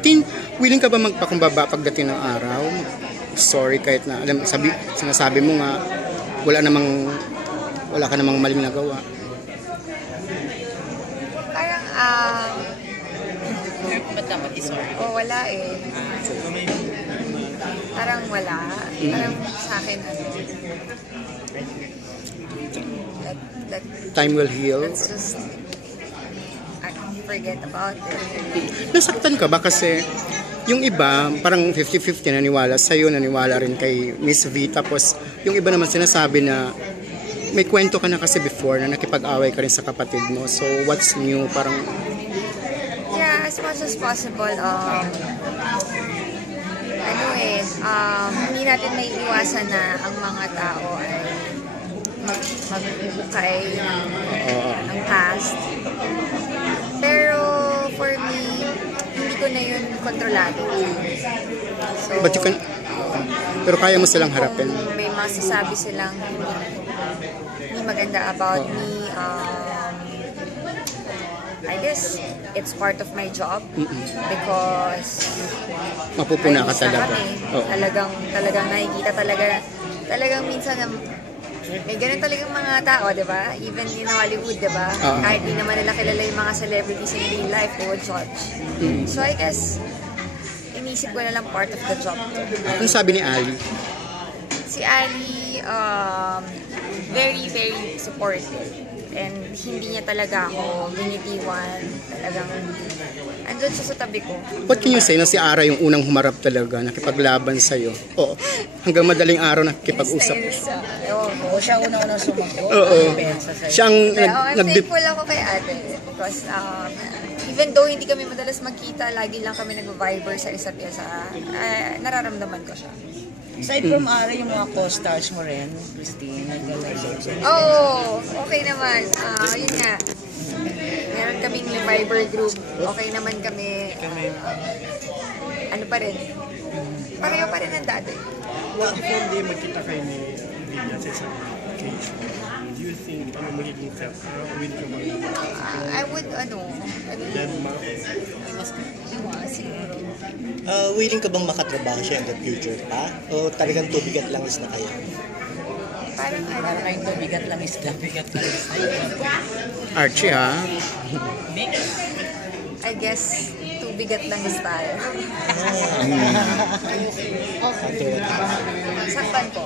Tin, willing ka ba magpakumbaba pagdating ng araw? Sorry kahit na alam sinasabi mo nga wala ka namang maling nagawa. Parang, Ba't dapat i-sorry? wala eh. Parang wala. Parang sa akin, let, Time will heal. let's just forget about it. Nasaktan ka ba kasi yung iba parang 50-50 naniwala sa'yo, naniwala rin kay Miss V, tapos yung iba naman sinasabi na may kwento ka na kasi before na nakipag-away ka rin sa kapatid mo, so what's new? Parang Yeah, as much as possible, hindi natin may iwasan na ang mga tao ay magbubukay ng past. Pero for me, hindi ko na yun kontrolado. So, but you can, pero kaya mo silang harapin. kung may masasabi silang hindi maganda about me, I guess it's part of my job because Mapupuna ka ayos na talaga. kami. Oo. Talagang nakikita talagang minsan na may ganun talagang mga tao, di ba? Even in Hollywood, di ba? Oo. Kahit di naman nila kilala yung mga celebrities in real life, they would judge. So I guess, inisip ko na lang part of the job. Ano sabi ni Ali? Si Ali, very, very supportive. And hindi niya talaga ako binitiwan. Talagang, andun siya sa tabi ko. What can you say na si Ara yung unang humarap talaga, nakipaglaban sa'yo? Oo. Hanggang madaling araw nakikipag-usap. Oo, siya una-una sumagot. Oo. Pensa sa'yo. Siyang I'm thankful ako kay ate. Because even though hindi kami madalas magkita, lagi lang kami nag-viber sa isa't isa. Nararamdaman ko siya. Aside from Ara, yung mga co-stars mo rin, Christine, nag-like. Okay naman. Yun nga. Meron kaming Viber group. Okay naman kami. Ano pa rin? Pareho pa rin ang dati. If one day magkita kayo ni Villa sa isang occasion, do you think magiging will ka mag I would, Denmark? siguro. Willing ka bang makatrabaho siya in the future pa? O talagang tubigat lang is na kayo? Parang Para kayong tubigat lang isda, bigat lang isda. Archie, ha? I guess, too bigat lang is tayo. Saktan ko.